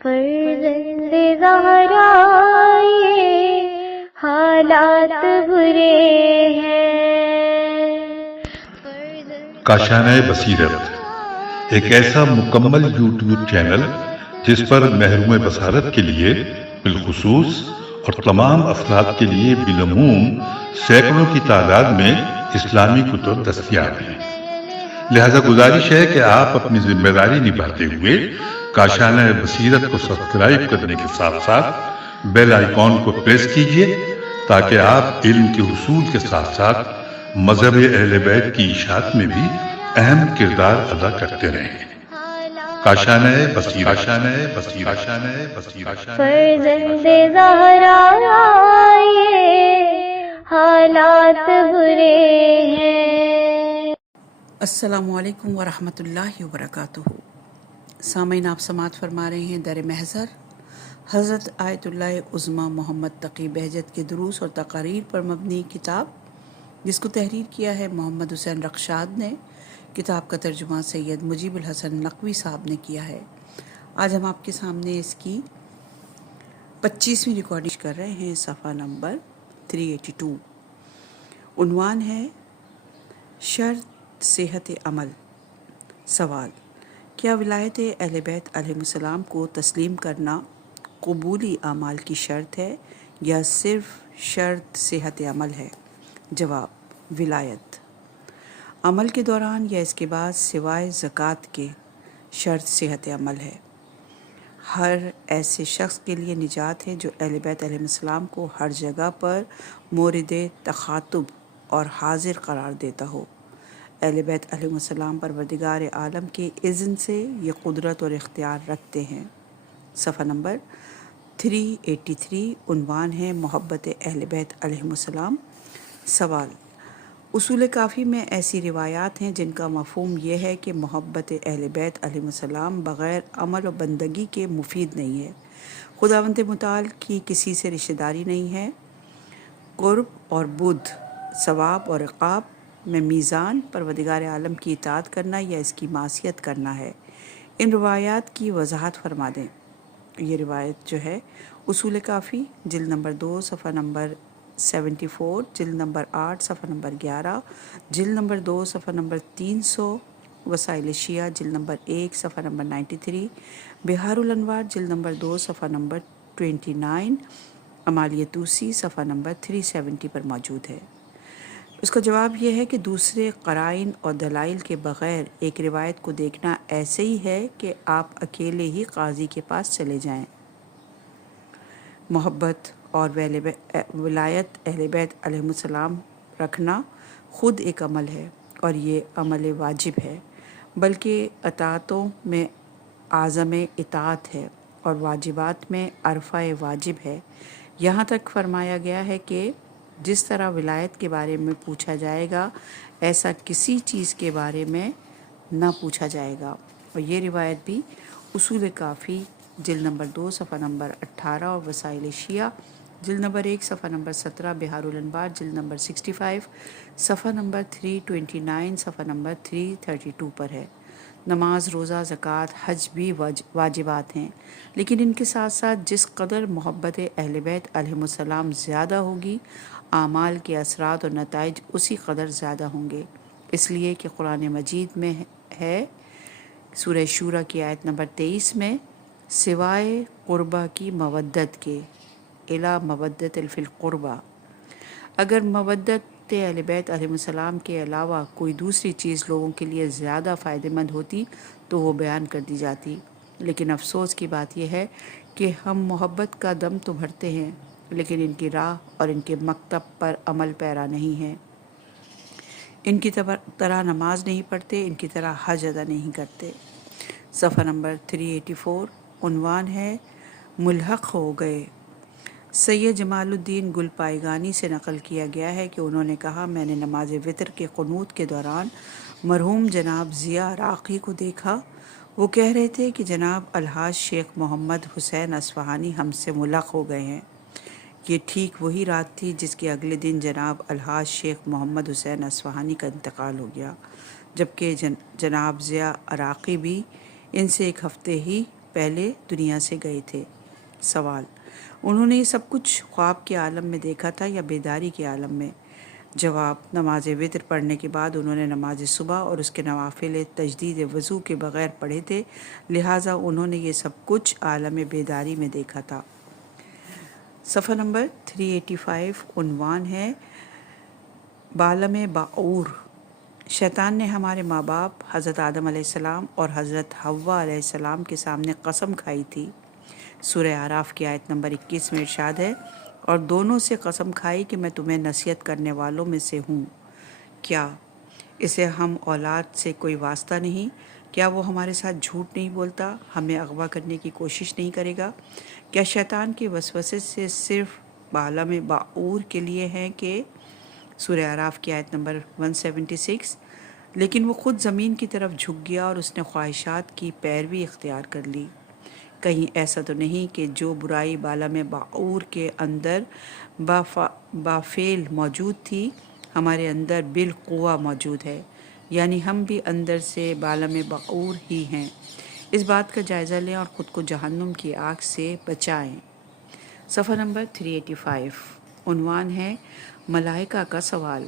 فرزند زہرا یہ حالات برے ہیں۔ کاشانہ بصیرت ایک ایسا مکمل یوٹیوب چینل جس پر محروم بصارت کے لیے بالخصوص اور تمام افراد کے لیے بالعموم سینکڑوں کی تعداد میں اسلامی کتب دستیاب ہیں۔ لہذا گزارش ہے کہ آپ اپنی ذمہ داری نبھاتے ہوئے کاشانہ بصیرت کو سبسکرائب کرنے کے ساتھ ساتھ بیل آئیکن کو پریس کیجئے تاکہ آپ علم کے حصول کے ساتھ ساتھ مذہب اہل بیت کی اشاعت میں بھی اہم کردار ادا کرتے رہیں۔ کاشانہ بصیرت۔ فرزند زہرا یہ حالات برے ہیں۔ السلام علیکم ورحمۃ اللہ وبرکاتہ۔ سامعین، آپ سماعت فرما رہے ہیں در محضر حضرت آیت اللہ عظمیٰ محمد تقی بہجت کے دروس اور تقاریر پر مبنی کتاب، جس کو تحریر کیا ہے محمد حسین رخشاد نے۔ کتاب کا ترجمہ سید مجیب الحسن نقوی صاحب نے کیا ہے۔ آج ہم آپ کے سامنے اس کی 25ویں ریکارڈنگ کر رہے ہیں، صفحہ نمبر 382۔ عنوان ہے شرط صحت عمل۔ سوال: کیا ولایت اہل بیت علیہ السلام کو تسلیم کرنا قبولی اعمال کی شرط ہے یا صرف شرط صحت عمل ہے؟ جواب: ولایت عمل کے دوران یا اس کے بعد سوائے زکوٰۃ کے شرط صحت عمل ہے۔ ہر ایسے شخص کے لیے نجات ہے جو اہل بیت علیہ السلام کو ہر جگہ پر مورد تخاطب اور حاضر قرار دیتا ہو۔ اہل بیت علیہ السلام پروردگار عالم کے اذن سے یہ قدرت اور اختیار رکھتے ہیں۔ صفحہ نمبر 383۔ عنوان ہے محبت اہل بیت علیہ السلام۔ سوال: اصول کافی میں ایسی روایات ہیں جن کا مفہوم یہ ہے کہ محبت اہل بیت علیہ السلام بغیر عمل و بندگی کے مفید نہیں ہے۔ خداوند متعال کی کسی سے رشتہ داری نہیں ہے۔ قرب اور بدھ، ثواب اور عقاب میں میزان پروردگار عالم کی اطاعت کرنا یا اس کی معصیت کرنا ہے۔ ان روایات کی وضاحت فرما دیں۔ یہ روایت جو ہے اصول کافی جلد نمبر 2 صفحہ نمبر 74، جلد نمبر 8 صفحہ نمبر 11، جلد نمبر 2 صفحہ نمبر 300، وسائل شیعہ جلد نمبر 1 صفحہ نمبر 93، بہار الانوار جلد نمبر 2 صفحہ نمبر 29، امالیہ توسی صفحہ نمبر 370 پر موجود ہے۔ اس کا جواب یہ ہے کہ دوسرے قرائن اور دلائل کے بغیر ایک روایت کو دیکھنا ایسے ہی ہے کہ آپ اکیلے ہی قاضی کے پاس چلے جائیں۔ محبت اور ولایت اہل بیت علیہ السلام رکھنا خود ایک عمل ہے، اور یہ عمل واجب ہے، بلکہ اطاعتوں میں اعظم اطاعت ہے اور واجبات میں عرفہ واجب ہے۔ یہاں تک فرمایا گیا ہے کہ جس طرح ولایت کے بارے میں پوچھا جائے گا ایسا کسی چیز کے بارے میں نہ پوچھا جائے گا۔ اور یہ روایت بھی اصول کافی جلد نمبر 2 صفحہ نمبر 18 اور وسائل شیعہ جلد نمبر 1 صفحہ نمبر 17، بہار الانوار جلد نمبر 65 صفحہ نمبر 329، صفحہ نمبر 332 پر ہے۔ نماز، روزہ، زکوٰۃ، حج بھی واجبات ہیں، لیکن ان کے ساتھ ساتھ جس قدر محبت اہل بیت علیہ السلام زیادہ ہوگی، اعمال کے اثرات اور نتائج اسی قدر زیادہ ہوں گے۔ اس لیے کہ قرآن مجید میں ہے، سورہ شورى کی آیت نمبر 23 میں، سوائے قربہ کی مودت کے، الا مودت فی القربہ۔ اگر مودت اہل بیت علیہ السلام کے علاوہ کوئی دوسری چیز لوگوں کے لیے زیادہ فائدہ مند ہوتی تو وہ بیان کر دی جاتی، لیکن افسوس کی بات یہ ہے کہ ہم محبت کا دم تو بھرتے ہیں، لیکن ان کی راہ اور ان کے مکتب پر عمل پیرا نہیں ہے۔ ان کی طرح نماز نہیں پڑھتے، ان کی طرح حج ادا نہیں کرتے۔ صفحہ نمبر 384۔ عنوان ہے ملحق ہو گئے۔ سید جمال الدین گل پائیگانی سے نقل کیا گیا ہے کہ انہوں نے کہا، میں نے نماز وتر کے قنوت کے دوران مرحوم جناب ضیاء عراقی کو دیکھا۔ وہ کہہ رہے تھے کہ جناب الحاج شیخ محمد حسین اصفہانی ہم سے ملحق ہو گئے ہیں۔ یہ ٹھیک وہی رات تھی جس کے اگلے دن جناب الحاج شیخ محمد حسین اصفہانی کا انتقال ہو گیا، جبکہ جناب ضیاء عراقی بھی ان سے ایک ہفتے ہی پہلے دنیا سے گئے تھے؟ سوال: انہوں نے یہ سب کچھ خواب کے عالم میں دیکھا تھا یا بیداری کے عالم میں؟ جواب: نماز وتر پڑھنے کے بعد انہوں نے نماز صبح اور اس کے نوافل تجدید وضو کے بغیر پڑھے تھے، لہٰذا انہوں نے یہ سب کچھ عالم بیداری میں دیکھا تھا۔ صفحہ نمبر 385 عنوان ہے بعالم بعور۔ شیطان نے ہمارے ماں باپ حضرت آدم علیہ السلام اور حضرت حوا علیہ السلام کے سامنے قسم کھائی تھی۔ سورہ اعراف کی آیت نمبر 21 میں ارشاد ہے، اور دونوں سے قسم کھائی کہ میں تمہیں نصیحت کرنے والوں میں سے ہوں۔ کیا اسے ہم اولاد سے کوئی واسطہ نہیں؟ کیا وہ ہمارے ساتھ جھوٹ نہیں بولتا، ہمیں اغوا کرنے کی کوشش نہیں کرے گا؟ کیا شیطان کے وسوسے سے صرف بعالم بعور کے لیے ہیں کہ سورہ اعراف کی آیت نمبر 176، لیکن وہ خود زمین کی طرف جھک گیا اور اس نے خواہشات کی پیروی اختیار کر لی۔ کہیں ایسا تو نہیں کہ جو برائی بعالم بعور کے اندر بافعل موجود تھی ہمارے اندر بالقوہ موجود ہے، یعنی ہم بھی اندر سے بعالم بعور ہی ہیں۔ اس بات کا جائزہ لیں اور خود کو جہنم کی آگ سے بچائیں۔ صفحہ نمبر 385 عنوان ہے ملائکہ کا سوال۔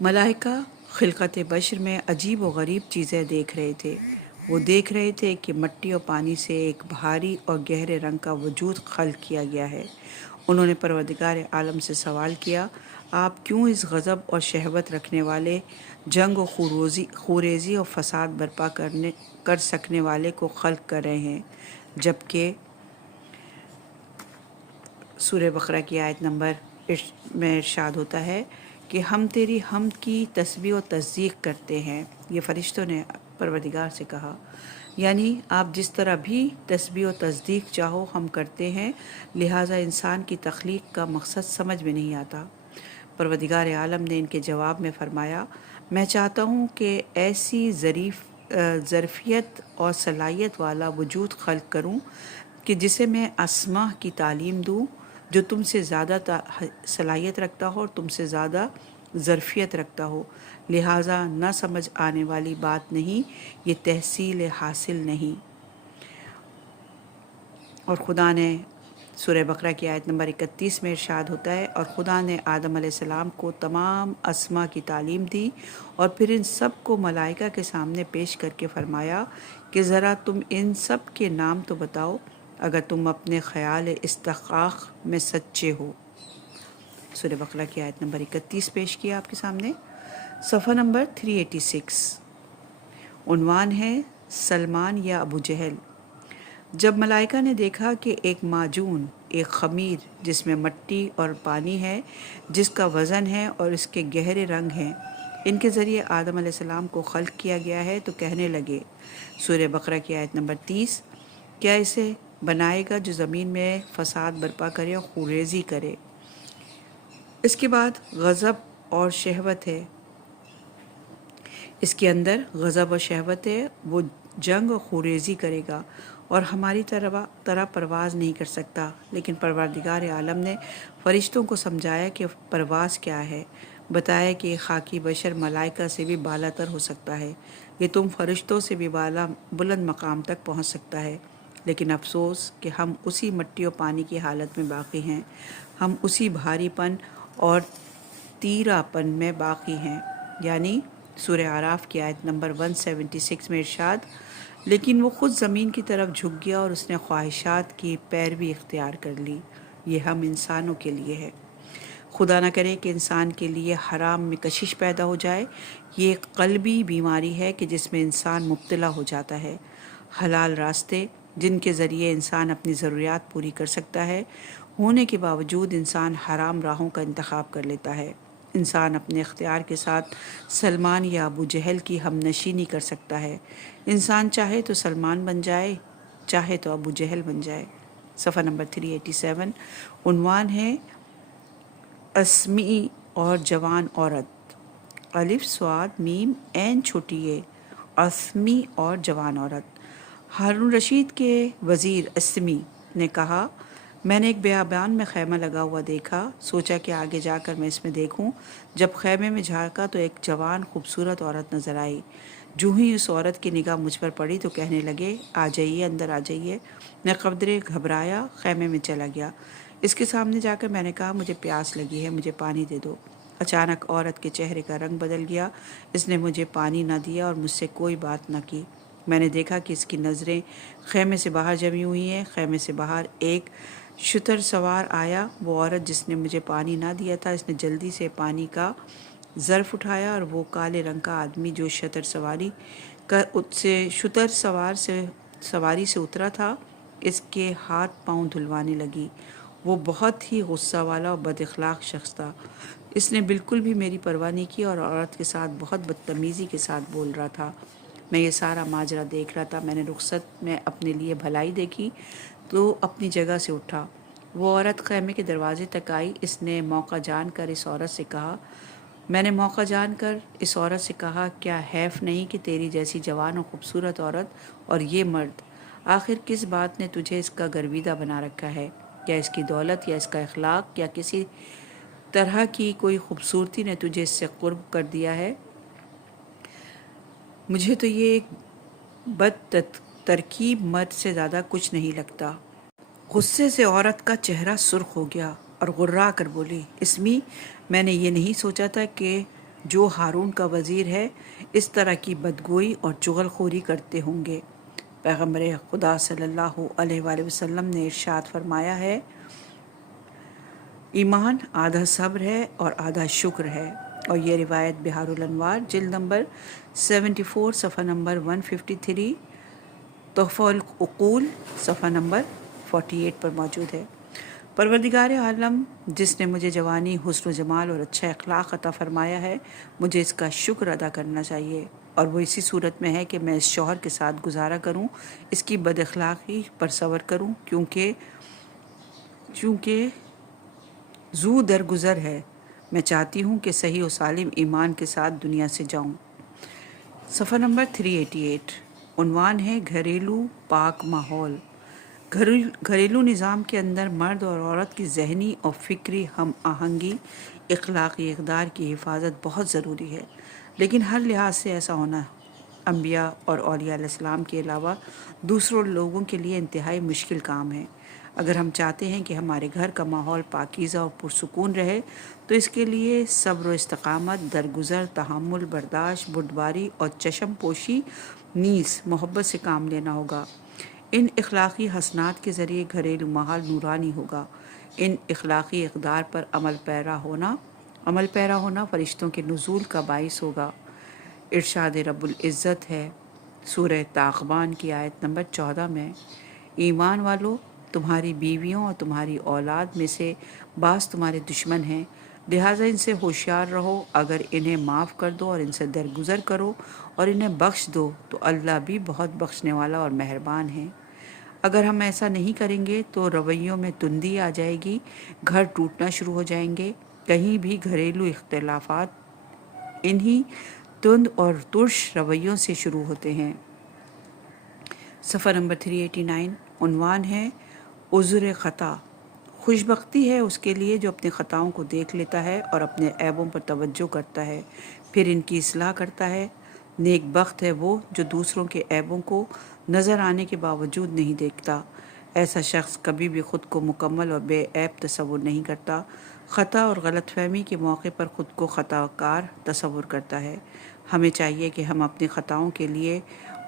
ملائکہ خلقت بشر میں عجیب و غریب چیزیں دیکھ رہے تھے۔ وہ دیکھ رہے تھے کہ مٹی اور پانی سے ایک بھاری اور گہرے رنگ کا وجود خلق کیا گیا ہے۔ انہوں نے پروردگار عالم سے سوال کیا، آپ کیوں اس غضب اور شہوت رکھنے والے، جنگ و خوریزی اور فساد برپا کر سکنے والے کو خلق کر رہے ہیں، جبکہ سورہ بقرہ کی آیت نمبر میں ارشاد ہوتا ہے کہ ہم تیری حمد کی تسبیح و تصدیق کرتے ہیں۔ یہ فرشتوں نے پروردگار سے کہا، یعنی آپ جس طرح بھی تسبیح و تصدیق چاہو ہم کرتے ہیں، لہٰذا انسان کی تخلیق کا مقصد سمجھ میں نہیں آتا۔ پروردگار عالم نے ان کے جواب میں فرمایا، میں چاہتا ہوں کہ ایسی ظرفیت اور صلاحیت والا وجود خلق کروں کہ جسے میں اسماء کی تعلیم دوں، جو تم سے زیادہ صلاحیت رکھتا ہو اور تم سے زیادہ ظرفیت رکھتا ہو، لہٰذا نہ سمجھ آنے والی بات نہیں، یہ تحصیل حاصل نہیں۔ اور خدا نے سورہ بقرہ کی آیت نمبر 31 میں ارشاد ہوتا ہے، اور خدا نے آدم علیہ السلام کو تمام اسماء کی تعلیم دی اور پھر ان سب کو ملائکہ کے سامنے پیش کر کے فرمایا کہ ذرا تم ان سب کے نام تو بتاؤ اگر تم اپنے خیال استحقاق میں سچے ہو۔ سورہ بقرہ کی آیت نمبر 31 پیش کیا آپ کے سامنے۔ صفحہ نمبر 386 عنوان ہے سلمان یا ابو جہل۔ جب ملائکہ نے دیکھا کہ ایک معجون، ایک خمیر جس میں مٹی اور پانی ہے، جس کا وزن ہے اور اس کے گہرے رنگ ہیں، ان کے ذریعے آدم علیہ السلام کو خلق کیا گیا ہے، تو کہنے لگے، سورہ بقرہ کی آیت نمبر 30، کیا اسے بنائے گا جو زمین میں فساد برپا کرے اور خوریزی کرے۔ اس کے بعد غضب اور شہوت ہے، اس کے اندر غضب اور شہوت ہے، وہ جنگ و خوریزی کرے گا اور ہماری طرح پرواز نہیں کر سکتا۔ لیکن پروردگار عالم نے فرشتوں کو سمجھایا کہ پرواز کیا ہے، بتایا کہ خاکی بشر ملائکہ سے بھی بالا تر ہو سکتا ہے، یہ تم فرشتوں سے بھی بلند مقام تک پہنچ سکتا ہے، لیکن افسوس کہ ہم اسی مٹی و پانی کی حالت میں باقی ہیں، ہم اسی بھاری پن اور تیرا پن میں باقی ہیں۔ یعنی سورہ اعراف کی آیت نمبر 176 میں ارشاد، لیکن وہ خود زمین کی طرف جھک گیا اور اس نے خواہشات کی پیروی اختیار کر لی۔ یہ ہم انسانوں کے لیے ہے۔ خدا نہ کرے کہ انسان کے لیے حرام میں کشش پیدا ہو جائے۔ یہ ایک قلبی بیماری ہے کہ جس میں انسان مبتلا ہو جاتا ہے۔ حلال راستے جن کے ذریعے انسان اپنی ضروریات پوری کر سکتا ہے، ہونے کے باوجود انسان حرام راہوں کا انتخاب کر لیتا ہے۔ انسان اپنے اختیار کے ساتھ سلمان یا ابو جہل کی ہم نشینی کر سکتا ہے۔ انسان چاہے تو سلمان بن جائے، چاہے تو ابو جہل بن جائے۔ صفحہ نمبر 387 عنوان ہے اسمی اور جوان عورت۔ الف صاد میم عین چھوٹی اے، اسمی اور جوان عورت۔ ہارون رشید کے وزیر اسمی نے کہا، میں نے ایک بیابان میں خیمہ لگا ہوا دیکھا، سوچا کہ آگے جا کر میں اس میں دیکھوں۔ جب خیمے میں جھانکا تو ایک جوان خوبصورت عورت نظر آئی جو ہی اس عورت کی نگاہ مجھ پر پڑی تو کہنے لگے آ جائیے، اندر آ جائیے۔ میں قدرے گھبرایا، خیمے میں چلا گیا۔ اس کے سامنے جا کر میں نے کہا مجھے پیاس لگی ہے، مجھے پانی دے دو۔ اچانک عورت کے چہرے کا رنگ بدل گیا۔ اس نے مجھے پانی نہ دیا اور مجھ سے کوئی بات نہ کی۔ میں نے دیکھا کہ اس کی نظریں خیمے سے باہر جمی ہوئی ہیں۔ خیمے سے باہر ایک شتر سوار آیا۔ وہ عورت جس نے مجھے پانی نہ دیا تھا، اس نے جلدی سے پانی کا ظرف اٹھایا اور وہ کالے رنگ کا آدمی جو شتر سواری سے اترا تھا، اس کے ہاتھ پاؤں دھلوانے لگی۔ وہ بہت ہی غصہ والا اور بد اخلاق شخص تھا۔ اس نے بالکل بھی میری پرواہ نہیں کی اور عورت کے ساتھ بہت بدتمیزی کے ساتھ بول رہا تھا۔ میں یہ سارا ماجرا دیکھ رہا تھا۔ میں نے رخصت میں اپنے لیے بھلائی دیکھی تو اپنی جگہ سے اٹھا۔ وہ عورت خیمے کے دروازے تک آئی۔ میں نے موقع جان کر اس عورت سے کہا کیا حیف نہیں کہ تیری جیسی جوان اور خوبصورت عورت اور یہ مرد، آخر کس بات نے تجھے اس کا گرویدہ بنا رکھا ہے؟ کیا اس کی دولت یا اس کا اخلاق یا کسی طرح کی کوئی خوبصورتی نے تجھے اس سے قرب کر دیا ہے؟ مجھے تو یہ ایک بد ترکیب مرد سے زیادہ کچھ نہیں لگتا۔ غصے سے عورت کا چہرہ سرخ ہو گیا اور غرا کر بولی، اسمی، میں نے یہ نہیں سوچا تھا کہ جو ہارون کا وزیر ہے اس طرح کی بدگوئی اور چغل خوری کرتے ہوں گے۔ پیغمبر خدا صلی اللہ علیہ وآلہ وسلم نے ارشاد فرمایا ہے، ایمان آدھا صبر ہے اور آدھا شکر ہے۔ اور یہ روایت بحار الانوار جلد نمبر 74 صفحہ نمبر 153، تحفہ العقول صفحہ نمبر 48 پر موجود ہے۔ پروردگار عالم جس نے مجھے جوانی، حسن و جمال اور اچھا اخلاق عطا فرمایا ہے، مجھے اس کا شکر ادا کرنا چاہیے، اور وہ اسی صورت میں ہے کہ میں اس شوہر کے ساتھ گزارا کروں، اس کی بد اخلاقی پر صبر کروں، کیونکہ زو درگزر ہے۔ میں چاہتی ہوں کہ صحیح و سالم ایمان کے ساتھ دنیا سے جاؤں۔ صفحہ نمبر 388، عنوان ہے گھریلو پاک ماحول۔ گھریلو نظام کے اندر مرد اور عورت کی ذہنی اور فکری ہم آہنگی، اخلاقی اقدار کی حفاظت بہت ضروری ہے، لیکن ہر لحاظ سے ایسا ہونا انبیاء اور اولیاء علیہ السلام کے علاوہ دوسروں لوگوں کے لیے انتہائی مشکل کام ہے۔ اگر ہم چاہتے ہیں کہ ہمارے گھر کا ماحول پاکیزہ اور پرسکون رہے تو اس کے لیے صبر و استقامت، درگزر، تحمل، برداشت، بردباری اور چشم پوشی نیز محبت سے کام لینا ہوگا۔ ان اخلاقی حسنات کے ذریعے گھریلو ماحول نورانی ہوگا۔ ان اخلاقی اقدار پر عمل پیرا ہونا فرشتوں کے نزول کا باعث ہوگا۔ ارشاد رب العزت ہے سورہ تغابن کی آیت نمبر 14 میں، ایمان والو، تمہاری بیویوں اور تمہاری اولاد میں سے بعض تمہارے دشمن ہیں، لہٰذا ان سے ہوشیار رہو۔ اگر انہیں معاف کر دو اور ان سے درگزر کرو اور انہیں بخش دو تو اللہ بھی بہت بخشنے والا اور مہربان ہے۔ اگر ہم ایسا نہیں کریں گے تو رویوں میں تندی آ جائے گی، گھر ٹوٹنا شروع ہو جائیں گے۔ کہیں بھی گھریلو اختلافات انہی تند اور ترش رویوں سے شروع ہوتے ہیں۔ صفحہ نمبر 389، عنوان ہے عذر خطا۔ خوش بختی ہے اس کے لیے جو اپنے خطاؤں کو دیکھ لیتا ہے اور اپنے عیبوں پر توجہ کرتا ہے، پھر ان کی اصلاح کرتا ہے۔ نیک بخت ہے وہ جو دوسروں کے عیبوں کو نظر آنے کے باوجود نہیں دیکھتا۔ ایسا شخص کبھی بھی خود کو مکمل اور بے عیب تصور نہیں کرتا، خطا اور غلط فہمی کے موقع پر خود کو خطا کار تصور کرتا ہے۔ ہمیں چاہیے کہ ہم اپنی خطاؤں کے لیے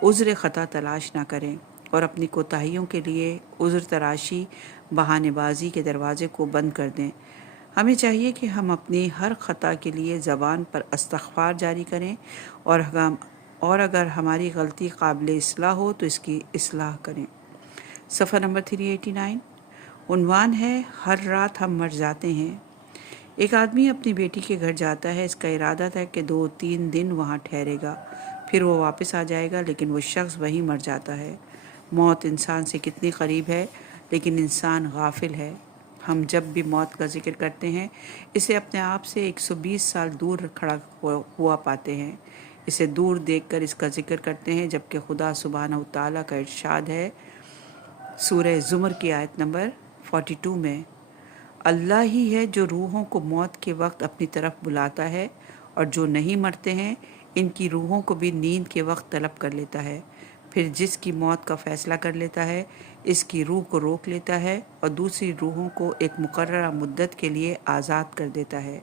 عذر خطا تلاش نہ کریں اور اپنی کوتاہیوں کے لیے عذر تراشی، بہانے بازی کے دروازے کو بند کر دیں۔ ہمیں چاہیے کہ ہم اپنی ہر خطا کے لیے زبان پر استغفار جاری کریں اور اگر ہماری غلطی قابل اصلاح ہو تو اس کی اصلاح کریں۔ صفحہ نمبر 389، عنوان ہے ہر رات ہم مر جاتے ہیں۔ ایک آدمی اپنی بیٹی کے گھر جاتا ہے، اس کا ارادہ تھا کہ 2-3 دن وہاں ٹھہرے گا، پھر وہ واپس آ جائے گا، لیکن وہ شخص وہیں مر جاتا ہے۔ موت انسان سے کتنی قریب ہے، لیکن انسان غافل ہے۔ ہم جب بھی موت کا ذکر کرتے ہیں اسے اپنے آپ سے 120 سال دور کھڑا ہوا پاتے ہیں، اسے دور دیکھ کر اس کا ذکر کرتے ہیں، جبکہ خدا سبحانہ وتعالیٰ کا ارشاد ہے سورہ زمر کی آیت نمبر 42 میں، اللہ ہی ہے جو روحوں کو موت کے وقت اپنی طرف بلاتا ہے، اور جو نہیں مرتے ہیں ان کی روحوں کو بھی نیند کے وقت طلب کر لیتا ہے، پھر جس کی موت کا فیصلہ کر لیتا ہے اس کی روح کو روک لیتا ہے اور دوسری روحوں کو ایک مقررہ مدت کے لیے آزاد کر دیتا ہے۔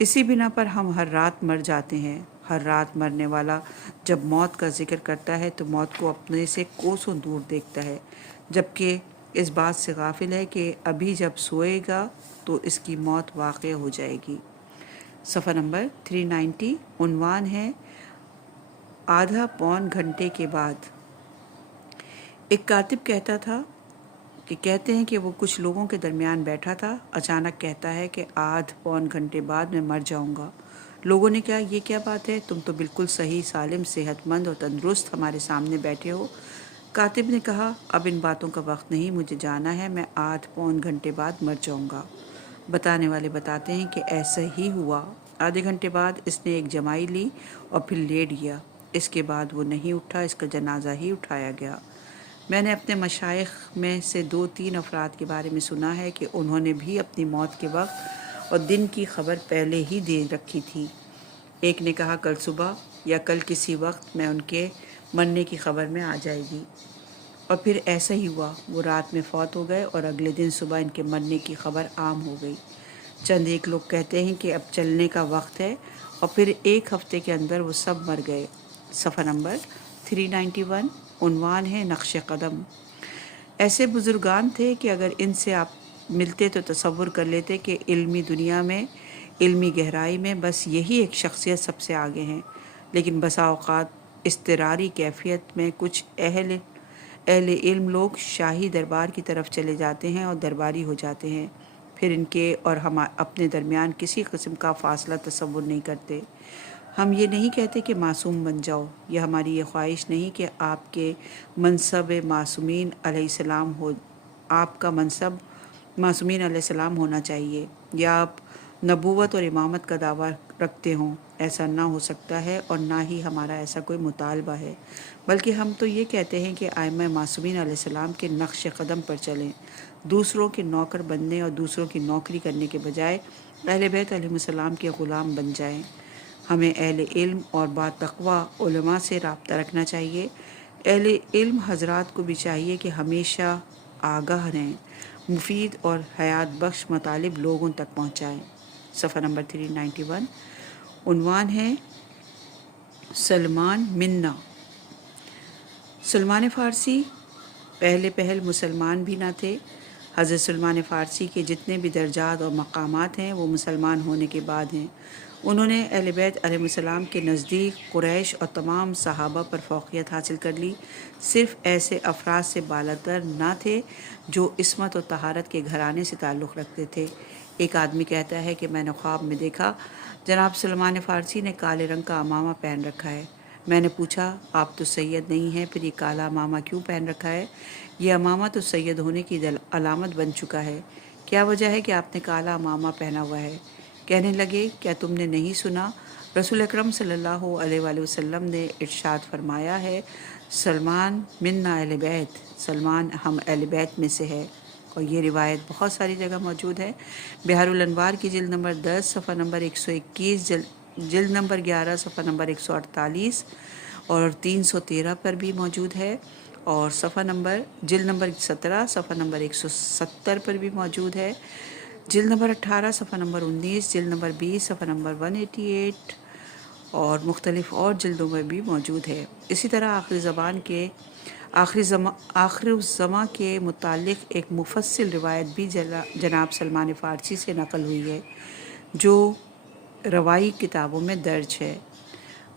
اسی بنا پر ہم ہر رات مر جاتے ہیں۔ ہر رات مرنے والا جب موت کا ذکر کرتا ہے تو موت کو اپنے سے کوسوں دور دیکھتا ہے، جبکہ اس بات سے غافل ہے کہ ابھی جب سوئے گا تو اس کی موت واقع ہو جائے گی۔ صفحہ نمبر 390، عنوان ہے آدھا پون گھنٹے کے بعد۔ ایک کاتب کہتے ہیں کہ وہ کچھ لوگوں کے درمیان بیٹھا تھا، اچانک کہتا ہے کہ آدھ پون گھنٹے بعد میں مر جاؤں گا۔ لوگوں نے کہا یہ کیا بات ہے، تم تو بالکل صحیح، سالم، صحت مند اور تندرست ہمارے سامنے بیٹھے ہو۔ کاتب نے کہا اب ان باتوں کا وقت نہیں، مجھے جانا ہے، میں آدھ پون گھنٹے بعد مر جاؤں گا۔ بتانے والے بتاتے ہیں کہ ایسا ہی ہوا۔ آدھے گھنٹے بعد اس نے ایک جمائی لی اور پھر لیٹ گیا۔ اس کے بعد وہ نہیں اٹھا، اس کا جنازہ ہی اٹھایا گیا۔ میں نے اپنے مشائخ میں سے 2-3 افراد کے بارے میں سنا ہے کہ انہوں نے بھی اپنی موت کے وقت اور دن کی خبر پہلے ہی دے رکھی تھی۔ ایک نے کہا کل صبح یا کل کسی وقت میں ان کے مرنے کی خبر میں آ جائے گی، اور پھر ایسا ہی ہوا، وہ رات میں فوت ہو گئے اور اگلے دن صبح ان کے مرنے کی خبر عام ہو گئی۔ چند ایک لوگ کہتے ہیں کہ اب چلنے کا وقت ہے، اور پھر ایک ہفتے کے اندر وہ سب مر گئے۔ صفحہ نمبر 391، عنوان ہے نقش قدم۔ ایسے بزرگان تھے کہ اگر ان سے آپ ملتے تو تصور کر لیتے کہ علمی دنیا میں، علمی گہرائی میں بس یہی ایک شخصیت سب سے آگے ہیں، لیکن بسا اوقات اضطراری کیفیت میں کچھ اہل علم لوگ شاہی دربار کی طرف چلے جاتے ہیں اور درباری ہو جاتے ہیں، پھر ان کے اور ہم اپنے درمیان کسی قسم کا فاصلہ تصور نہیں کرتے۔ ہم یہ نہیں کہتے کہ معصوم بن جاؤ، یہ ہماری یہ خواہش نہیں کہ آپ کے منصب معصومین علیہ السلام ہو، آپ کا منصب معصومین علیہ السلام ہونا چاہیے، یا آپ نبوت اور امامت کا دعویٰ رکھتے ہوں۔ ایسا نہ ہو سکتا ہے اور نہ ہی ہمارا ایسا کوئی مطالبہ ہے، بلکہ ہم تو یہ کہتے ہیں کہ ائمہ معصومین علیہ السلام کے نقش قدم پر چلیں، دوسروں کے نوکر بننے اور دوسروں کی نوکری کرنے کے بجائے اہل بیت علیہ السلام کے غلام بن جائیں۔ ہمیں اہل علم اور باتقویٰ علماء سے رابطہ رکھنا چاہیے۔ اہل علم حضرات کو بھی چاہیے کہ ہمیشہ آگاہ رہیں، مفید اور حیات بخش مطالب لوگوں تک پہنچائیں۔ صفحہ نمبر 391، عنوان ہے سلمان منا۔ سلمان فارسی پہل مسلمان بھی نہ تھے۔ حضرت سلمان فارسی کے جتنے بھی درجات اور مقامات ہیں وہ مسلمان ہونے کے بعد ہیں۔ انہوں نے اہل بیت علیہ السلام کے نزدیک قریش اور تمام صحابہ پر فوقیت حاصل کر لی۔ صرف ایسے افراد سے بالاتر نہ تھے جو عصمت و طہارت کے گھرانے سے تعلق رکھتے تھے۔ ایک آدمی کہتا ہے کہ میں نے خواب میں دیکھا جناب سلمان فارسی نے کالے رنگ کا عمامہ پہن رکھا ہے۔ میں نے پوچھا آپ تو سید نہیں ہیں، پھر یہ کالا عمامہ کیوں پہن رکھا ہے؟ یہ عمامہ تو سید ہونے کی علامت بن چکا ہے، کیا وجہ ہے کہ آپ نے کالا عمامہ پہنا ہوا ہے؟ کہنے لگے کیا تم نے نہیں سنا، رسول اکرم صلی اللہ علیہ وآلہ وسلم نے ارشاد فرمایا ہے سلمان منا اہل بیت، سلمان ہم اہل بیت میں سے ہے۔ اور یہ روایت بہت ساری جگہ موجود ہے۔ بحار الانوار کی جلد نمبر 10 صفحہ نمبر 121، جلد نمبر 11 صفحہ نمبر 148 اور 313 پر بھی موجود ہے، اور صفحہ نمبر جلد نمبر 17 صفحہ نمبر 170 پر بھی موجود ہے، جلد نمبر 18 صفحہ نمبر 19، جلد نمبر 20 صفحہ نمبر 188 اور مختلف اور جلدوں میں بھی موجود ہے۔ اسی طرح آخر الزماں کے متعلق ایک مفصل روایت بھی جناب سلمان فارسی سے نقل ہوئی ہے جو روائی کتابوں میں درج ہے،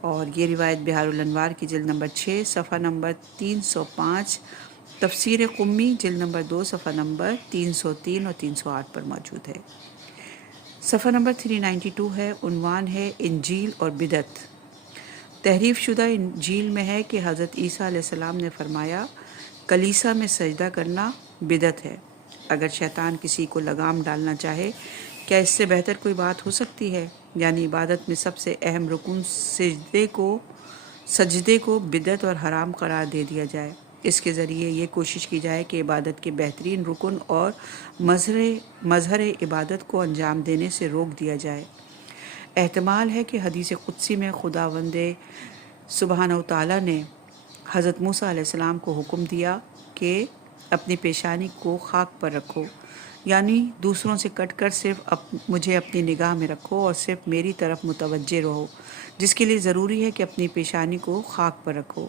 اور یہ روایت بحار الانوار کی جلد نمبر 6 صفحہ نمبر 305، تفسیر قمی جلد نمبر 2 صفحہ نمبر 303 اور 308 پر موجود ہے۔ صفحہ نمبر 392 ہے، عنوان ہے انجیل اور بدعت۔ تحریف شدہ انجیل میں ہے کہ حضرت عیسیٰ علیہ السلام نے فرمایا کلیسا میں سجدہ کرنا بدعت ہے۔ اگر شیطان کسی کو لگام ڈالنا چاہے کیا اس سے بہتر کوئی بات ہو سکتی ہے؟ یعنی عبادت میں سب سے اہم رکن سجدے کو بدعت اور حرام قرار دے دیا جائے، اس کے ذریعے یہ کوشش کی جائے کہ عبادت کے بہترین رکن اور مظہر عبادت کو انجام دینے سے روک دیا جائے۔ احتمال ہے کہ حدیث قدسی میں خداوند سبحانہ و تعالیٰ نے حضرت موسیٰ علیہ السلام کو حکم دیا کہ اپنی پیشانی کو خاک پر رکھو، یعنی دوسروں سے کٹ کر صرف مجھے اپنی نگاہ میں رکھو اور صرف میری طرف متوجہ رہو، جس کے لیے ضروری ہے کہ اپنی پیشانی کو خاک پر رکھو۔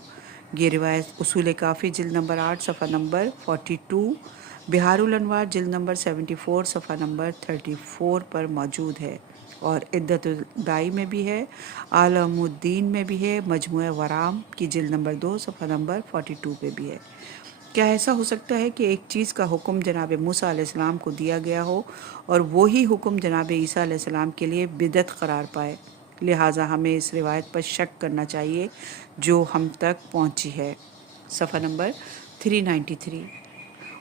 یہ روایت اصول کافی جلد نمبر 8 صفحہ نمبر 42، بہار الانوار جلد نمبر 74 صفحہ نمبر 34 پر موجود ہے، اور عدت الدائی میں بھی ہے، عالم الدین میں بھی ہے، مجموعہ ورام کی جلد نمبر 2 صفحہ نمبر 42 پہ بھی ہے۔ کیا ایسا ہو سکتا ہے کہ ایک چیز کا حکم جناب موسیٰ علیہ السلام کو دیا گیا ہو اور وہی حکم جناب عیسیٰ علیہ السلام کے لیے بدعت قرار پائے؟ لہٰذا ہمیں اس روایت پر شک کرنا چاہیے جو ہم تک پہنچی ہے۔ صفحہ نمبر 393،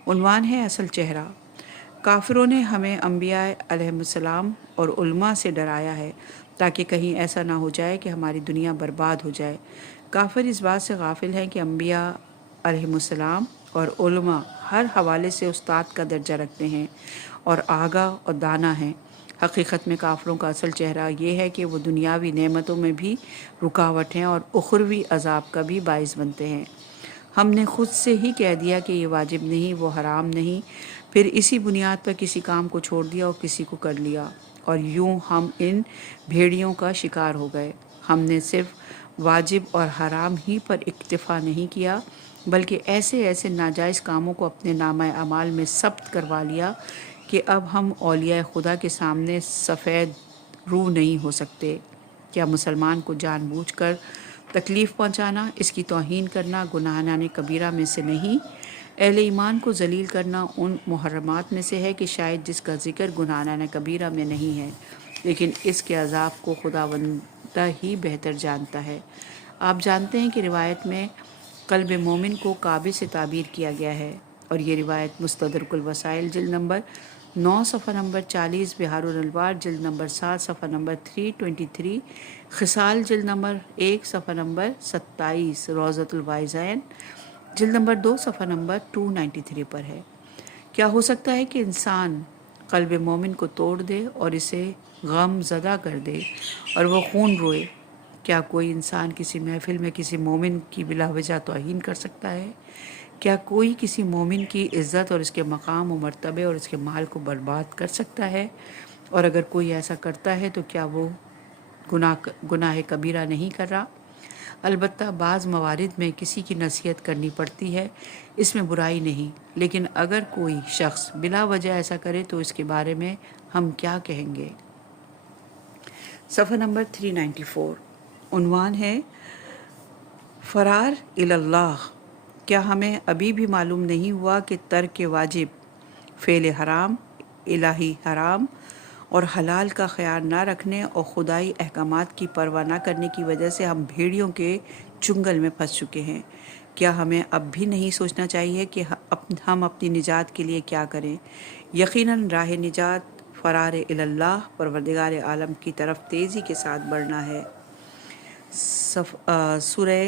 عنوان ہے اصل چہرہ۔ کافروں نے ہمیں انبیاء علیہ السلام اور علماء سے ڈرایا ہے تاکہ کہیں ایسا نہ ہو جائے کہ ہماری دنیا برباد ہو جائے۔ کافر اس بات سے غافل ہیں کہ انبیاء علیہ السلام اور علماء ہر حوالے سے استاد کا درجہ رکھتے ہیں اور آگاہ اور دانا ہیں۔ حقیقت میں کافروں کا اصل چہرہ یہ ہے کہ وہ دنیاوی نعمتوں میں بھی رکاوٹ ہیں اور اخروی عذاب کا بھی باعث بنتے ہیں۔ ہم نے خود سے ہی کہہ دیا کہ یہ واجب نہیں، وہ حرام نہیں، پھر اسی بنیاد پر کسی کام کو چھوڑ دیا اور کسی کو کر لیا، اور یوں ہم ان بھیڑیوں کا شکار ہو گئے۔ ہم نے صرف واجب اور حرام ہی پر اکتفا نہیں کیا بلکہ ایسے ناجائز کاموں کو اپنے نامہ اعمال میں ثبت کروا لیا کہ اب ہم اولیاء خدا کے سامنے سفید رو نہیں ہو سکتے۔ کیا مسلمان کو جان بوجھ کر تکلیف پہنچانا، اس کی توہین کرنا گناہان کبیرہ میں سے نہیں؟ اہل ایمان کو ذلیل کرنا ان محرمات میں سے ہے کہ شاید جس کا ذکر گناہان کبیرہ میں نہیں ہے، لیکن اس کے عذاب کو خداوندہ ہی بہتر جانتا ہے۔ آپ جانتے ہیں کہ روایت میں قلب مومن کو کعبے سے تعبیر کیا گیا ہے، اور یہ روایت مستدرک الوسائل جلد نمبر 9 صفحہ نمبر 40، بہار الانوار جلد نمبر 7 صفحہ نمبر 323، خصال جلد نمبر 1 صفحہ نمبر 27، روضۃ الوائزین جلد نمبر 2 صفحہ نمبر 293 پر ہے۔ کیا ہو سکتا ہے کہ انسان قلب مومن کو توڑ دے اور اسے غم زدہ کر دے اور وہ خون روئے؟ کیا کوئی انسان کسی محفل میں کسی مومن کی بلا وجہ توہین کر سکتا ہے؟ کیا کوئی کسی مومن کی عزت اور اس کے مقام و مرتبے اور اس کے مال کو برباد کر سکتا ہے؟ اور اگر کوئی ایسا کرتا ہے تو کیا وہ گناہ کبیرہ نہیں کر رہا؟ البتہ بعض موارد میں کسی کی نصیحت کرنی پڑتی ہے، اس میں برائی نہیں، لیکن اگر کوئی شخص بلا وجہ ایسا کرے تو اس کے بارے میں ہم کیا کہیں گے؟ صفحہ نمبر 394، عنوان ہے فرار اللہ۔ کیا ہمیں ابھی بھی معلوم نہیں ہوا کہ ترک واجب، فعل حرام، الہی حرام اور حلال کا خیال نہ رکھنے اور خدائی احکامات کی پرواہ نہ کرنے کی وجہ سے ہم بھیڑیوں کے چنگل میں پھنس چکے ہیں؟ کیا ہمیں اب بھی نہیں سوچنا چاہیے کہ ہم اپنی نجات کے لیے کیا کریں؟ یقیناً راہ نجات فرار اللہ، پروردگار عالم کی طرف تیزی کے ساتھ بڑھنا ہے۔ سورہ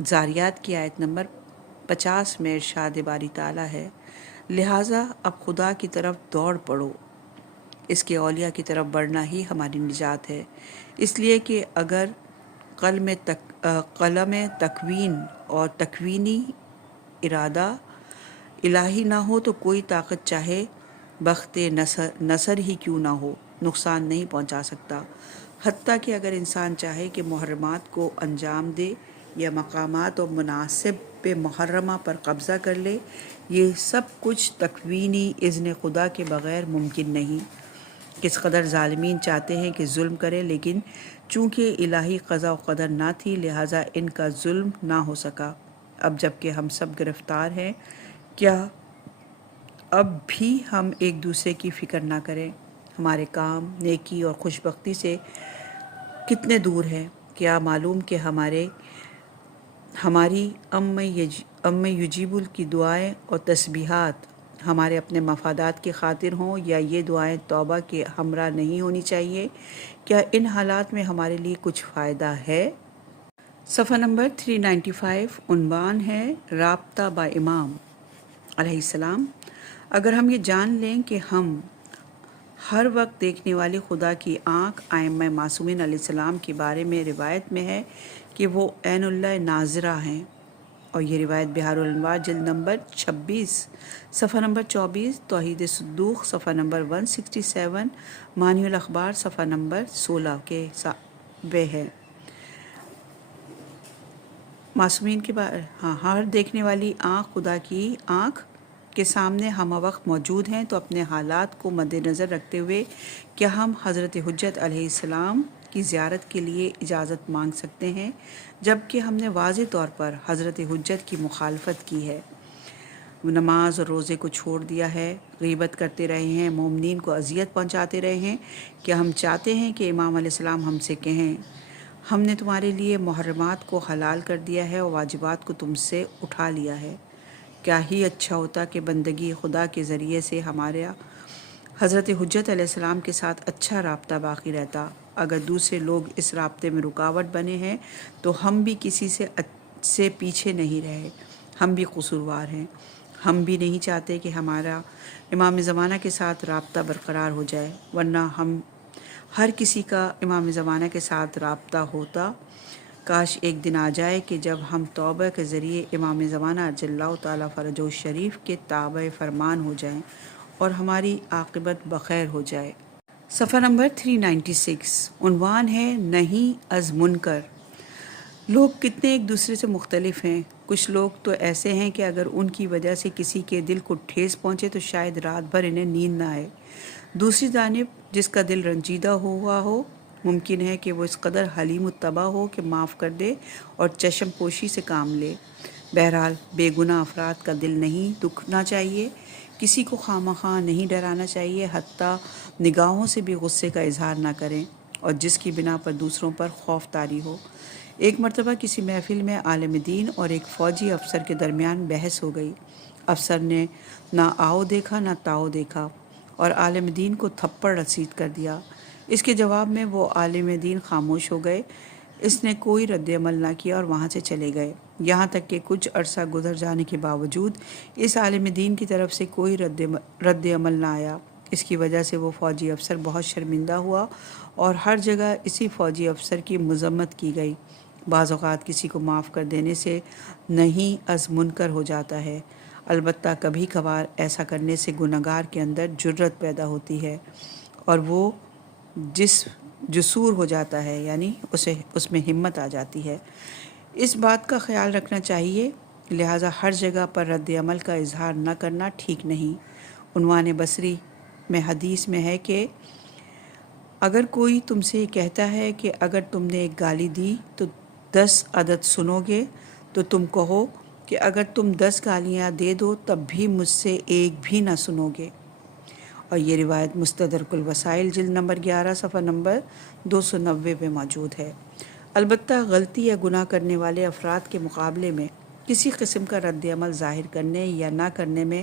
زاریات کی آیت نمبر 50 میں ارشاد باری تعالیٰ ہے، لہٰذا اب خدا کی طرف دوڑ پڑو، اس کے اولیاء کی طرف بڑھنا ہی ہماری نجات ہے۔ اس لیے کہ اگر قلم تکوین اور تکوینی ارادہ الہی نہ ہو تو کوئی طاقت چاہے بخت نصر ہی کیوں نہ ہو نقصان نہیں پہنچا سکتا۔ حتیٰ کہ اگر انسان چاہے کہ محرمات کو انجام دے یا مقامات اور مناسب محرمہ پر قبضہ کر لے، یہ سب کچھ تکوینی اذن خدا کے بغیر ممکن نہیں۔ کس قدر ظالمین چاہتے ہیں کہ ظلم کرے، لیکن چونکہ الہی قضا و قدر نہ تھی لہٰذا ان کا ظلم نہ ہو سکا۔ اب جب کہ ہم سب گرفتار ہیں، کیا اب بھی ہم ایک دوسرے کی فکر نہ کریں؟ ہمارے کام نیکی اور خوشبختی سے کتنے دور ہیں؟ کیا معلوم کہ ہماری ام یجیب کی دعائیں اور تسبیحات ہمارے اپنے مفادات کی خاطر ہوں یا یہ دعائیں توبہ کے ہمراہ نہیں ہونی چاہیے؟ کیا ان حالات میں ہمارے لیے کچھ فائدہ ہے؟ صفحہ نمبر 395، عنوان ہے رابطہ با امام علیہ السلام۔ اگر ہم یہ جان لیں کہ ہم ہر وقت دیکھنے والی خدا کی آنکھ ائمہ معصومین علیہ السلام کے بارے میں روایت میں ہے کہ وہ عین اللہ ناظرہ ہیں، اور یہ روایت بہار الانوار جلد نمبر 26 صفحہ نمبر 24، توحید صدوق صفحہ نمبر 167، معنی الاخبار صفحہ نمبر 16 کے میں ہے۔ معصومین کے بارے ہر دیکھنے والی آنکھ خدا کی آنکھ کے سامنے ہم وقت موجود ہیں، تو اپنے حالات کو مد نظر رکھتے ہوئے کیا ہم حضرت حجت علیہ السلام کی زیارت کے لیے اجازت مانگ سکتے ہیں، جبکہ ہم نے واضح طور پر حضرت حجت کی مخالفت کی ہے، نماز اور روزے کو چھوڑ دیا ہے، غیبت کرتے رہے ہیں، مومنین کو اذیت پہنچاتے رہے ہیں؟ کیا ہم چاہتے ہیں کہ امام علیہ السلام ہم سے کہیں ہم نے تمہارے لیے محرمات کو حلال کر دیا ہے اور واجبات کو تم سے اٹھا لیا ہے؟ کیا ہی اچھا ہوتا کہ بندگی خدا کے ذریعے سے ہمارا حضرت حجت علیہ السلام کے ساتھ اچھا رابطہ باقی رہتا۔ اگر دوسرے لوگ اس رابطے میں رکاوٹ بنے ہیں تو ہم بھی کسی سے پیچھے نہیں رہے، ہم بھی قصوروار ہیں۔ ہم بھی نہیں چاہتے کہ ہمارا امام زمانہ کے ساتھ رابطہ برقرار ہو جائے، ورنہ ہم ہر کسی کا امام زمانہ کے ساتھ رابطہ ہوتا۔ کاش ایک دن آ جائے کہ جب ہم توبہ کے ذریعے امام زمانہ عجل اللہ تعالیٰ فرجہ شریف کے تابع فرمان ہو جائیں اور ہماری عاقبت بخیر ہو جائے۔ صفحہ نمبر 396، عنوان ہے نہیں از منکر۔ لوگ کتنے ایک دوسرے سے مختلف ہیں۔ کچھ لوگ تو ایسے ہیں کہ اگر ان کی وجہ سے کسی کے دل کو ٹھیس پہنچے تو شاید رات بھر انہیں نیند نہ آئے۔ دوسری جانب جس کا دل رنجیدہ ہوا ہو، ممکن ہے کہ وہ اس قدر حلیم الطبع ہو کہ معاف کر دے اور چشم پوشی سے کام لے۔ بہرحال بے گناہ افراد کا دل نہیں دکھنا چاہیے، کسی کو خواہ نہیں ڈرانا چاہیے، حتیٰ نگاہوں سے بھی غصے کا اظہار نہ کریں، اور جس کی بنا پر دوسروں پر خوف طاری ہو۔ ایک مرتبہ کسی محفل میں عالم دین اور ایک فوجی افسر کے درمیان بحث ہو گئی۔ افسر نے نہ آؤ دیکھا نہ تاؤ دیکھا اور عالم دین کو تھپڑ رسید کر دیا۔ اس کے جواب میں وہ عالم دین خاموش ہو گئے، اس نے کوئی رد عمل نہ کیا اور وہاں سے چلے گئے، یہاں تک کہ کچھ عرصہ گزر جانے کے باوجود اس عالم دین کی طرف سے کوئی رد عمل نہ آیا۔ اس کی وجہ سے وہ فوجی افسر بہت شرمندہ ہوا اور ہر جگہ اسی فوجی افسر کی مذمت کی گئی۔ بعض اوقات کسی کو معاف کر دینے سے نہیں از منکر ہو جاتا ہے، البتہ کبھی کبھار ایسا کرنے سے گنہگار کے اندر جرأت پیدا ہوتی ہے اور وہ جسور ہو جاتا ہے، یعنی اس میں ہمت آ جاتی ہے۔ اس بات کا خیال رکھنا چاہیے، لہٰذا ہر جگہ پر رد عمل کا اظہار نہ کرنا ٹھیک نہیں۔ عنوان بصری میں حدیث میں ہے کہ اگر کوئی تم سے کہتا ہے کہ اگر تم نے ایک گالی دی تو 10 عدد سنو گے، تو تم کہو کہ اگر تم 10 گالیاں دے دو تب بھی مجھ سے ایک بھی نہ سنو گے، اور یہ روایت مستدرک الوسائل جلد نمبر 11 صفحہ نمبر 290 پہ موجود ہے۔ البتہ غلطی یا گناہ کرنے والے افراد کے مقابلے میں کسی قسم کا رد عمل ظاہر کرنے یا نہ کرنے میں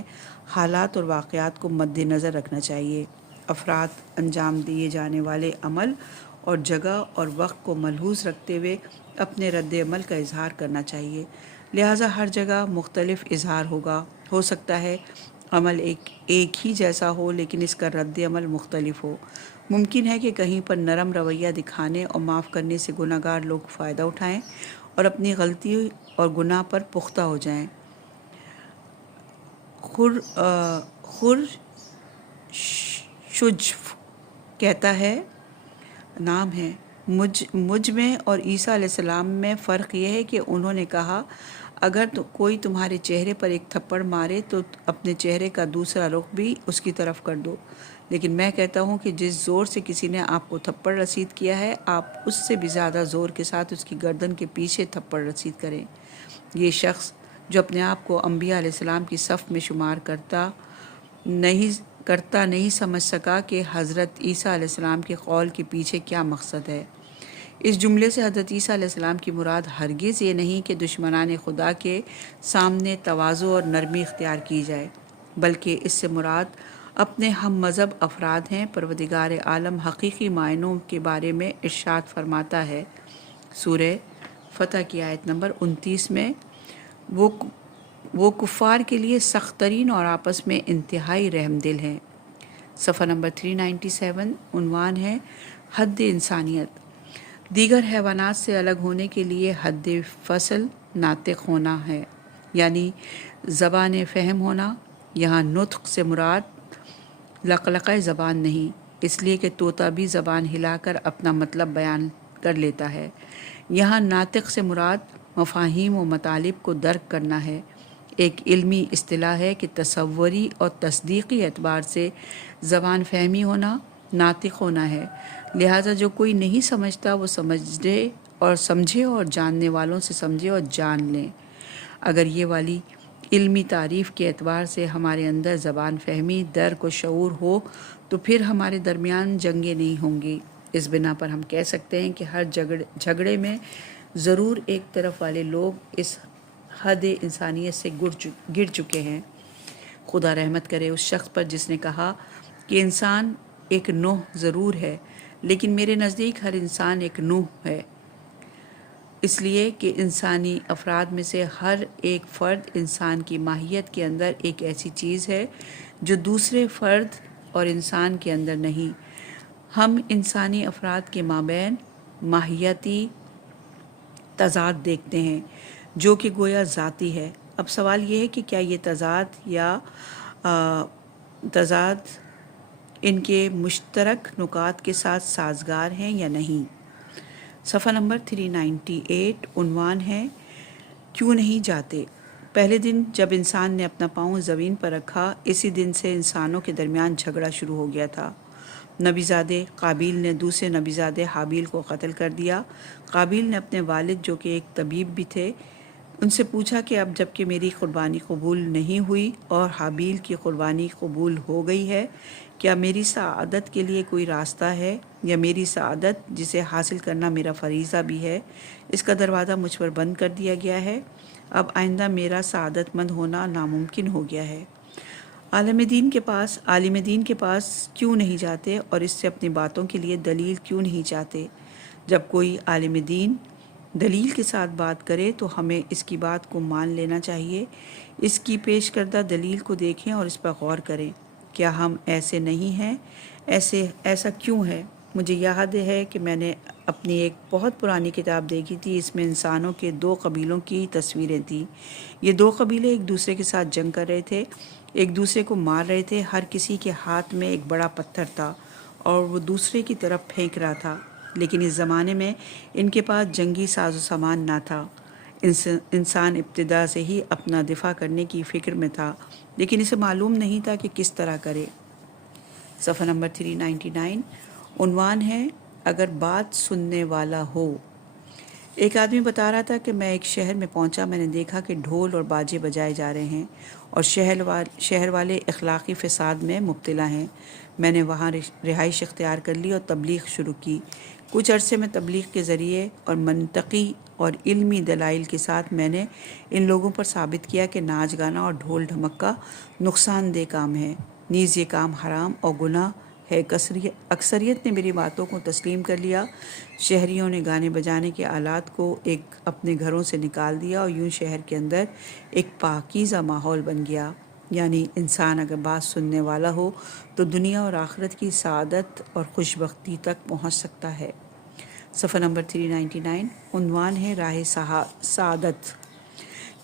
حالات اور واقعات کو مد نظر رکھنا چاہیے۔ افراد انجام دیے جانے والے عمل اور جگہ اور وقت کو ملحوظ رکھتے ہوئے اپنے رد عمل کا اظہار کرنا چاہیے، لہٰذا ہر جگہ مختلف اظہار ہوگا۔ ہو سکتا ہے عمل ایک ہی جیسا ہو لیکن اس کا رد عمل مختلف ہو۔ ممکن ہے کہ کہیں پر نرم رویہ دکھانے اور معاف کرنے سے گناہ گار لوگ فائدہ اٹھائیں اور اپنی غلطی اور گناہ پر پختہ ہو جائیں۔ خرشجف کہتا ہے، نام ہے، مجھ میں اور عیسیٰ علیہ السلام میں فرق یہ ہے کہ انہوں نے کہا اگر کوئی تمہارے چہرے پر ایک تھپڑ مارے تو اپنے چہرے کا دوسرا رخ بھی اس کی طرف کر دو، لیکن میں کہتا ہوں کہ جس زور سے کسی نے آپ کو تھپڑ رسید کیا ہے آپ اس سے بھی زیادہ زور کے ساتھ اس کی گردن کے پیچھے تھپڑ رسید کریں۔ یہ شخص جو اپنے آپ کو انبیاء علیہ السلام کی صف میں شمار کرتا نہیں سمجھ سکا کہ حضرت عیسیٰ علیہ السلام کے قول کے پیچھے کیا مقصد ہے۔ اس جملے سے حضرت عیسیٰ علیہ السلام کی مراد ہرگز یہ نہیں کہ دشمنان خدا کے سامنے تواضع اور نرمی اختیار کی جائے، بلکہ اس سے مراد اپنے ہم مذہب افراد ہیں۔ پروردگار عالم حقیقی معنوں کے بارے میں ارشاد فرماتا ہے، سورہ فتح کی آیت نمبر 29 میں، وہ کفار کے لیے سخت ترین اور آپس میں انتہائی رحم دل ہیں۔ صفحہ نمبر 397 عنوان ہے حد انسانیت۔ دیگر حیوانات سے الگ ہونے کے لیے حد فصل ناطق ہونا ہے، یعنی زبان فہم ہونا۔ یہاں نطق سے مراد لقلقہ زبان نہیں، اس لیے کہ طوطا بھی زبان ہلا کر اپنا مطلب بیان کر لیتا ہے۔ یہاں ناطق سے مراد مفاہیم و مطالب کو درک کرنا ہے۔ ایک علمی اصطلاح ہے کہ تصوری اور تصدیقی اعتبار سے زبان فہمی ہونا ناطق ہونا ہے، لہٰذا جو کوئی نہیں سمجھتا وہ سمجھے اور جاننے والوں سے سمجھے اور جان لیں۔ اگر یہ والی علمی تعریف کے اعتبار سے ہمارے اندر زبان فہمی، درک و شعور ہو تو پھر ہمارے درمیان جنگیں نہیں ہوں گی۔ اس بنا پر ہم کہہ سکتے ہیں کہ ہر جھگڑے میں ضرور ایک طرف والے لوگ اس حد انسانیت سے گر چکے ہیں۔ خدا رحمت کرے اس شخص پر جس نے کہا کہ انسان ایک نوح ضرور ہے، لیکن میرے نزدیک ہر انسان ایک نوح ہے، اس لیے کہ انسانی افراد میں سے ہر ایک فرد انسان کی ماہیت کے اندر ایک ایسی چیز ہے جو دوسرے فرد اور انسان کے اندر نہیں۔ ہم انسانی افراد کے مابین ماہیتی تضاد دیکھتے ہیں جو کہ گویا ذاتی ہے۔ اب سوال یہ ہے کہ کیا یہ تضاد ان کے مشترک نکات کے ساتھ سازگار ہیں یا نہیں۔ صفحہ نمبر 398 عنوان ہے کیوں نہیں جاتے۔ پہلے دن جب انسان نے اپنا پاؤں زمین پر رکھا، اسی دن سے انسانوں کے درمیان جھگڑا شروع ہو گیا تھا۔ نبی زادے قابیل نے دوسرے نبی زادے حابیل کو قتل کر دیا۔ قابیل نے اپنے والد جو کہ ایک طبیب بھی تھے ان سے پوچھا کہ اب جب کہ میری قربانی قبول نہیں ہوئی اور حابیل کی قربانی قبول ہو گئی ہے، کیا میری سعادت کے لیے کوئی راستہ ہے، یا میری سعادت جسے حاصل کرنا میرا فریضہ بھی ہے، اس کا دروازہ مجھ پر بند کر دیا گیا ہے۔ اب آئندہ میرا سعادت مند ہونا ناممکن ہو گیا ہے۔ عالم دین کے پاس کیوں نہیں جاتے اور اس سے اپنی باتوں کے لیے دلیل کیوں نہیں چاہتے؟ جب کوئی عالم دین دلیل کے ساتھ بات کرے تو ہمیں اس کی بات کو مان لینا چاہیے۔ اس کی پیش کردہ دلیل کو دیکھیں اور اس پر غور کریں۔ کیا ہم ایسے نہیں ہیں؟ ایسا کیوں ہے؟ مجھے یاد ہے کہ میں نے اپنی ایک بہت پرانی کتاب دیکھی تھی، اس میں انسانوں کے 2 قبیلوں کی تصویریں تھیں۔ یہ 2 قبیلے ایک دوسرے کے ساتھ جنگ کر رہے تھے، ایک دوسرے کو مار رہے تھے۔ ہر کسی کے ہاتھ میں ایک بڑا پتھر تھا اور وہ دوسرے کی طرف پھینک رہا تھا، لیکن اس زمانے میں ان کے پاس جنگی ساز و سامان نہ تھا۔ انسان ابتدا سے ہی اپنا دفاع کرنے کی فکر میں تھا، لیکن اسے معلوم نہیں تھا کہ کس طرح کرے۔ صفحہ نمبر 399 عنوان ہے اگر بات سننے والا ہو۔ ایک آدمی بتا رہا تھا کہ میں ایک شہر میں پہنچا، میں نے دیکھا کہ ڈھول اور باجے بجائے جا رہے ہیں اور شہر والے اخلاقی فساد میں مبتلا ہیں۔ میں نے وہاں رہائش اختیار کر لی اور تبلیغ شروع کی۔ کچھ عرصے میں تبلیغ کے ذریعے اور منطقی اور علمی دلائل کے ساتھ میں نے ان لوگوں پر ثابت کیا کہ ناچ گانا اور ڈھول ڈھمکا نقصان دہ کام ہے، نیز یہ کام حرام اور گناہ ہے۔ اکثریت نے میری باتوں کو تسلیم کر لیا۔ شہریوں نے گانے بجانے کے آلات کو اپنے گھروں سے نکال دیا اور یوں شہر کے اندر ایک پاکیزہ ماحول بن گیا۔ یعنی انسان اگر بات سننے والا ہو تو دنیا اور آخرت کی سعادت اور خوشبختی تک پہنچ سکتا ہے۔ صفحہ نمبر 399 عنوان ہے راہ سعادت۔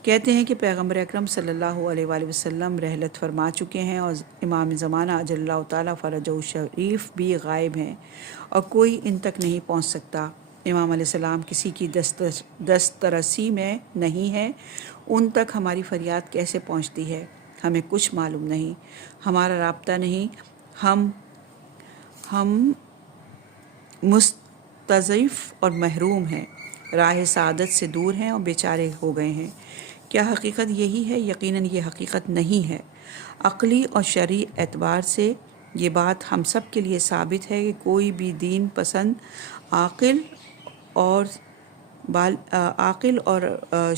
کہتے ہیں کہ پیغمبر اکرم صلی اللہ علیہ وآلہ وسلم رحلت فرما چکے ہیں اور امام زمانہ اجل اللہ تعالیٰ فرجہ الشریف بھی غائب ہیں اور کوئی ان تک نہیں پہنچ سکتا۔ امام علیہ السلام کسی کی دسترسی میں نہیں ہے، ان تک ہماری فریاد کیسے پہنچتی ہے؟ ہمیں کچھ معلوم نہیں، ہمارا رابطہ نہیں، ہم مستضعف اور محروم ہیں، راہ سعادت سے دور ہیں اور بیچارے ہو گئے ہیں۔ کیا حقیقت یہی ہے؟ یقیناً یہ حقیقت نہیں ہے۔ عقلی اور شرعی اعتبار سے یہ بات ہم سب کے لیے ثابت ہے کہ کوئی بھی دین پسند عاقل اور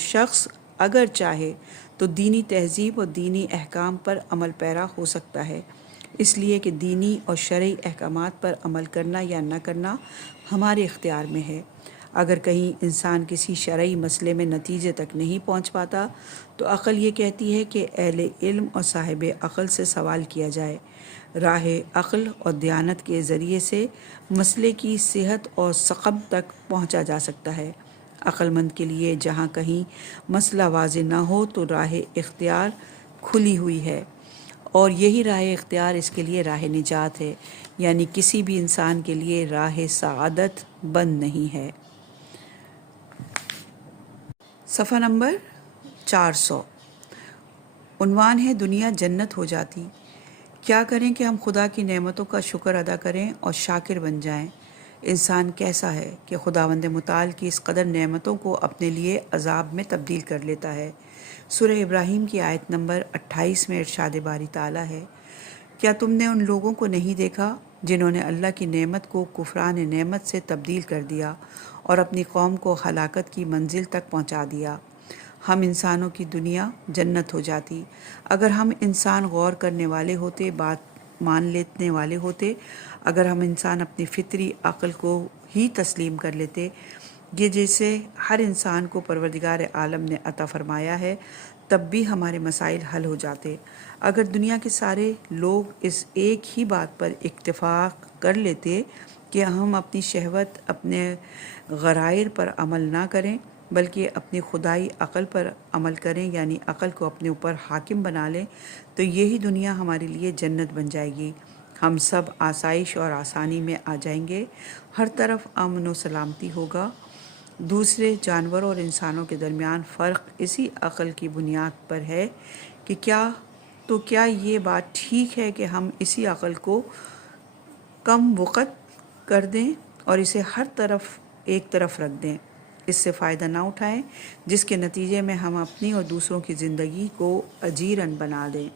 شخص اگر چاہے تو دینی تہذیب اور دینی احکام پر عمل پیرا ہو سکتا ہے، اس لیے کہ دینی اور شرعی احکامات پر عمل کرنا یا نہ کرنا ہمارے اختیار میں ہے۔ اگر کہیں انسان کسی شرعی مسئلے میں نتیجے تک نہیں پہنچ پاتا تو عقل یہ کہتی ہے کہ اہل علم اور صاحب عقل سے سوال کیا جائے۔ راہ عقل اور دیانت کے ذریعے سے مسئلے کی صحت اور سقم تک پہنچا جا سکتا ہے۔ عقل مند کے لیے جہاں کہیں مسئلہ واضح نہ ہو تو راہ اختیار کھلی ہوئی ہے، اور یہی راہ اختیار اس کے لیے راہ نجات ہے، یعنی کسی بھی انسان کے لیے راہ سعادت بند نہیں ہے۔ صفحہ نمبر 400، عنوان ہے دنیا جنت ہو جاتی۔ کیا کریں کہ ہم خدا کی نعمتوں کا شکر ادا کریں اور شاکر بن جائیں؟ انسان کیسا ہے کہ خداوند متعال کی اس قدر نعمتوں کو اپنے لیے عذاب میں تبدیل کر لیتا ہے۔ سورہ ابراہیم کی آیت نمبر 28 میں ارشاد باری تعالیٰ ہے، کیا تم نے ان لوگوں کو نہیں دیکھا جنہوں نے اللہ کی نعمت کو کفران نعمت سے تبدیل کر دیا اور اپنی قوم کو ہلاکت کی منزل تک پہنچا دیا؟ ہم انسانوں کی دنیا جنت ہو جاتی اگر ہم انسان غور کرنے والے ہوتے، بات مان لینے والے ہوتے، اگر ہم انسان اپنی فطری عقل کو ہی تسلیم کر لیتے، یہ جیسے ہر انسان کو پروردگار عالم نے عطا فرمایا ہے، تب بھی ہمارے مسائل حل ہو جاتے۔ اگر دنیا کے سارے لوگ اس ایک ہی بات پر اتفاق کر لیتے کہ ہم اپنی شہوت، اپنے غرائر پر عمل نہ کریں بلکہ اپنی خدائی عقل پر عمل کریں، یعنی عقل کو اپنے اوپر حاکم بنا لیں، تو یہی دنیا ہمارے لیے جنت بن جائے گی۔ ہم سب آسائش اور آسانی میں آ جائیں گے، ہر طرف امن و سلامتی ہوگا۔ دوسرے جانوروں اور انسانوں کے درمیان فرق اسی عقل کی بنیاد پر ہے کہ کیا یہ بات ٹھیک ہے کہ ہم اسی عقل کو کم وقت کر دیں اور اسے ہر طرف ایک طرف رکھ دیں، اس سے فائدہ نہ اٹھائیں، جس کے نتیجے میں ہم اپنی اور دوسروں کی زندگی کو اجیرن بنا دیں۔